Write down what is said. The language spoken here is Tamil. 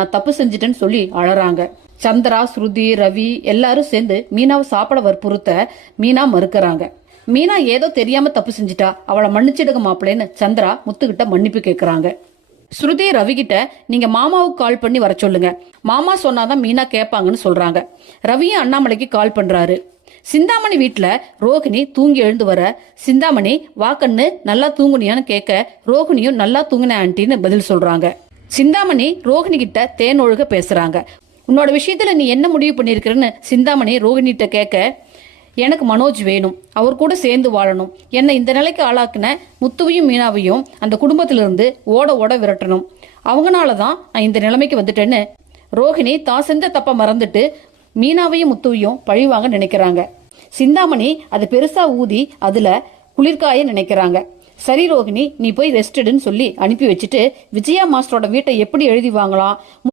நான் தப்பு செஞ்சிட்டேன்னு சொல்லி அழறாங்க. சந்திரா, ஸ்ருதி, ரவி எல்லாரும் சேர்ந்து மீனாவை சாப்பிட வற்புறுத்த மீனா மறுக்கறாங்க. மீனா ஏதோ தெரியாம தப்பு செஞ்சிட்டா, அவளை மன்னிச்சிடுங்க மாப்பிள்ளைன்னு சந்திரா முத்துக்கிட்ட மன்னிப்பு கேக்குறாங்க. ஸ்ருதி ரவி கிட்ட நீங்க மாமாவுக்கு கால் பண்ணி வர சொல்லுங்க, மாமா சொன்னாதான் மீனா கேட்பாங்கன்னு சொல்றாங்க. ரவியும் அண்ணாமலைக்கு கால் பண்றாரு. சிந்தாமணி வீட்டுல ரோகிணி தூங்கி எழுந்து வர சிந்தாமணி வாக்கண்ணு நல்லா தூங்குனியான்னு கேட்க ரோகிணியும் நல்லா தூங்குன ஆண்டின்னு பதில் சொல்றாங்க. சிந்தாமணி ரோகிணி கிட்ட தேன் ஒழுக பேசுறாங்க. உன்னோட விஷயத்துல நீ என்ன முடிவு பண்ணிருக்கிறன்னு சிந்தாமணி ரோகிணிகிட்ட கேட்க, எனக்கு மனோஜ் வேணும், அவர் கூட சேர்ந்து வாழணும், என்னை இந்த நிலைக்கு ஆளாக்குன முத்துவையும் மீனாவையும் அந்த குடும்பத்திலிருந்து ஓட ஓட விரட்டணும், அவங்கனாலதான் நான் இந்த நிலைமைக்கு வந்துட்டேன்னு ரோகிணி தான் செஞ்ச தப்ப மறந்துட்டு மீனாவையும் முத்துவையும் பழிவாங்க நினைக்கிறாங்க. சிந்தாமணி அது பெருசா ஊதி அதுல குளிர்காய நினைக்கிறாங்க. சரி ரோகிணி, நீ போய் ரெஸ்ட் எடுன்னு சொல்லி அனுப்பி வச்சுட்டு விஜயா மாஸ்டரோட வீட்டை எப்படி எழுதி வாங்கலாம்,